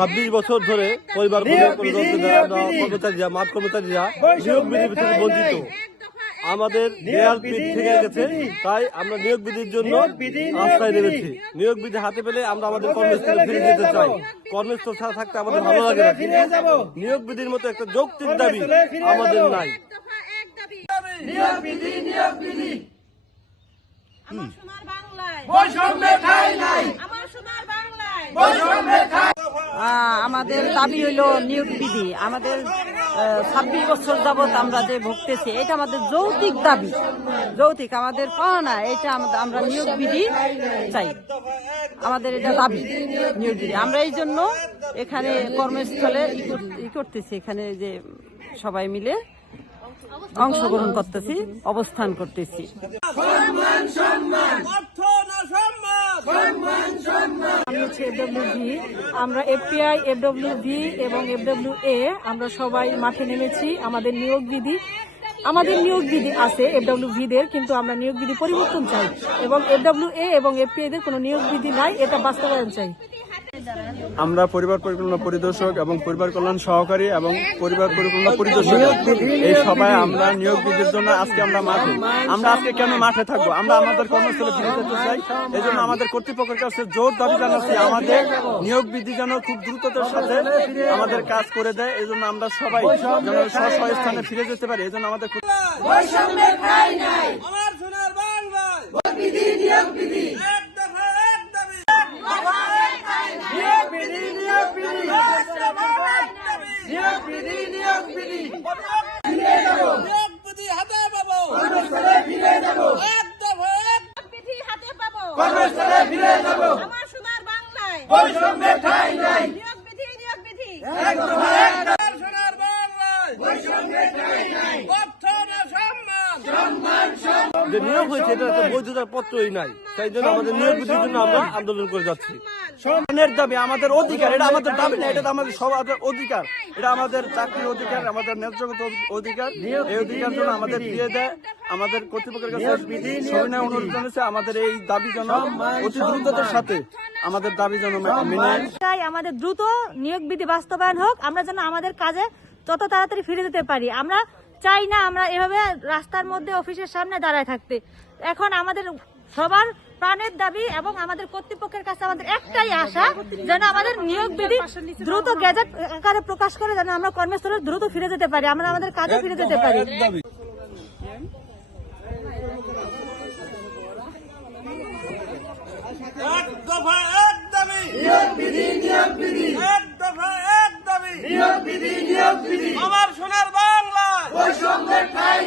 26 বছর ধরে পরিবার কর্মচারীরা মাঠ কর্মচারীরা নিয়োগ বিধির থেকে বঞ্চিত। আমাদের দেয়াল পিঠ থেকে গেছে, তাই আমরা নিয়োগ বিধির জন্য রাস্তায় নেমেছি। নিয়োগ বিধি হাতে পেলে আমরা আমাদের কর্মস্থলে ফিরে যেতে চাই। কর্মস্থল ছাড়া থাকতে আমাদের ভালো লাগে না। নিয়োগ বিধির মতো একটা যৌক্তিক দাবি আমাদের নাই। আমাদের দাবি হইল নিয়োগ বিধি। আমাদের 26 বছর যাবৎ আমরা যে ভুগতেছি, এটা আমাদের যৌক্তিক দাবি। যৌক্তিক আমাদের পাওয়া না, এটা আমরা নিয়োগ বিধি চাই। আমাদের এটা দাবি নিয়োগ বিধি। আমরা এই জন্য এখানে কর্মস্থলে করতেছি, এখানে যে সবাই মিলে অংশগ্রহণ করতেছি, অবস্থান করতেছি। আমি হচ্ছে FWV, আমরা FPI, FWV এবং FWA আমরা সবাই মাঠে নেমেছি। আমাদের নিয়োগ বিধি আছে FWV দের, কিন্তু আমরা নিয়োগ বিধি পরিবর্তন চাই এবং FWA এবং FPI দের কোনো নিয়োগ বিধি নাই, এটা বাস্তবায়ন চাই। আমরা পরিবার পরিকল্পনা পরিদর্শক এবং পরিবার কল্যাণ সহকারী এবং পরিবার পরিকল্পনা পরিদর্শক এই সবাই আমরা নিয়োগ বিধির জন্য আজকে আমরা মাঠে। আমরা আজকে কেন মাঠে থাকবো? আমরা আমাদের কর্মস্থলে ফিরে যেতে চাই। এই জন্য আমাদের কর্তৃপক্ষের কাছে জোর দাবি জানাচ্ছি, আমাদের নিয়োগ বিধি যেন খুব দ্রুততার সাথে আমাদের কাজ করে দেয়। এই জন্য আমরা সবাই যেন স্ব স্থানে ফিরে যেতে পারি। এই জন্য আমাদের যে নিয়োগ হয়েছে এটা একটা বৈধতার পত্রই নাই, সেই জন্য আমাদের নিয়োগ বিধির জন্য আমরা আন্দোলন করে যাচ্ছি। সম্মানের দাবি আমাদের অধিকার, এটা আমাদের দাবি না, এটা আমাদের সবার অধিকার। এটা আমাদের চাকরির অধিকার, আমাদের ন্যায্যগত অধিকার। এই অধিকার জন্য আমাদের দিয়ে দেয়। আমাদের কর্তৃপক্ষের কাছে সবিনয় অনুরোধ জানাচ্ছে আমাদের এই দাবি যেন অতি দ্রুততার সাথে আমাদের দাবি যেন মেনে। আমাদের দ্রুত নিয়োগ বিধি বাস্তবায়ন হোক, আমরা যেন আমাদের কাজে যত তাড়াতাড়ি ফিরে যেতে পারি। আমরা চাই না আমরা এভাবে রাস্তার মধ্যে অফিসের সামনে দাঁড়ায় থাকতে। এখন আমাদের সবার প্রাণের দাবি এবং আমাদের কর্তৃপক্ষের কাছে আমাদের একটাই আশা, যেন আমাদের নিয়োগ বিধি দ্রুত গেজেট আকারে প্রকাশ করে যেন আমরা কর্মস্থলে দ্রুত ফিরে যেতে পারি, আমরা আমাদের কাজে ফিরে যেতে পারি। আমার সোনার বাংলা বৈষম্যের ঠাঁই